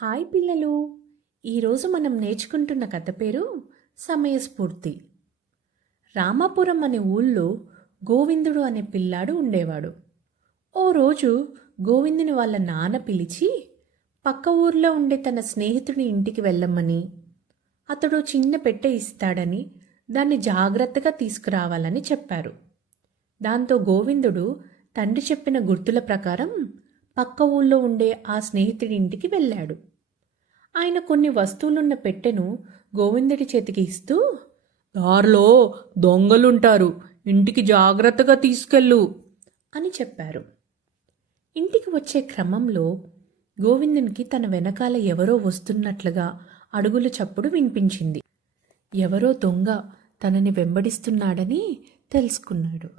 Hi పిల్లలు. ఈరోజు మనం నేర్చుకుంటున్న కథ పేరు సమయస్ఫూర్తి. రామాపురం అనే ఊళ్ళో గోవిందుడు అనే పిల్లాడు ఉండేవాడు. ఓ రోజు గోవిందుని వాళ్ళ నాన్న పిలిచి పక్క ఊర్లో ఉండే తన స్నేహితుడి ఇంటికి వెళ్ళమని, అతడు చిన్న పెట్టె ఇస్తాడని, దాన్ని జాగ్రత్తగా తీసుకురావాలని చెప్పారు. దాంతో గోవిందుడు తండ్రి చెప్పిన గుర్తుల ప్రకారం పక్క ఊళ్ళో ఉండే ఆ స్నేహితుడి ఇంటికి వెళ్ళాడు. ఆయన కొన్ని వస్తువులున్న పెట్టెను గోవిందుడి చేతికి ఇస్తూ, దారిలో దొంగలుంటారు, ఇంటికి జాగ్రత్తగా తీసుకెళ్ళు అని చెప్పారు. ఇంటికి వచ్చే క్రమంలో గోవిందునికి తన వెనకాల ఎవరో వస్తున్నట్లుగా అడుగుల చప్పుడు వినిపించింది. ఎవరో దొంగ తనని వెంబడిస్తున్నాడని తెలుసుకున్నాడు.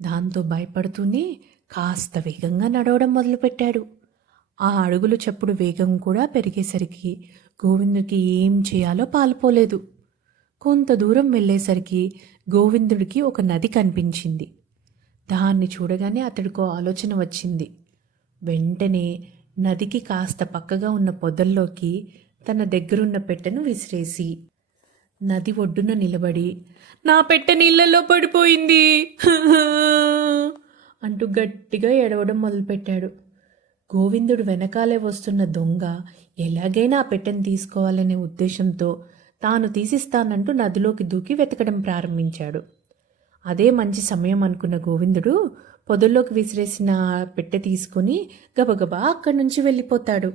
దాంతో భయపడుతూనే కాస్త వేగంగా నడవడం మొదలుపెట్టాడు. ఆ అడుగులు చప్పుడు వేగం కూడా పెరిగేసరికి గోవిందుడికి ఏం చేయాలో పాలుపోలేదు. కొంత దూరం వెళ్ళేసరికి గోవిందుడికి ఒక నది కనిపించింది. దాన్ని చూడగానే అతడికో ఆలోచన వచ్చింది. వెంటనే నదికి కాస్త పక్కగా ఉన్న పొదల్లోకి తన దగ్గరున్న పెట్టెను విసిరేసి నది ఒడ్డున నిలబడి, నా పెట్టె నీళ్ళల్లో పడిపోయింది అంటూ గట్టిగా ఏడవడం మొదలుపెట్టాడు. గోవిందుడు వెనకాలే వస్తున్న దొంగ ఎలాగైనా ఆ పెట్టెను తీసుకోవాలనే ఉద్దేశంతో తాను తీసిస్తానంటూ నదిలోకి దూకి వెతకడం ప్రారంభించాడు. అదే మంచి సమయం అనుకున్న గోవిందుడు పొదల్లోకి విసిరేసిన పెట్టె తీసుకుని గబగబా అక్కడి నుంచి వెళ్ళిపోతాడు.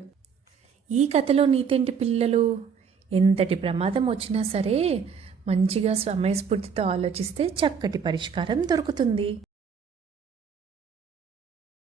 ఈ కథలో నీతేంటి పిల్లలు? ఎంతటి ప్రమాదం వచ్చినా సరే మంచిగా సమయస్ఫూర్తితో ఆలోచిస్తే చక్కటి పరిష్కారం దొరుకుతుంది.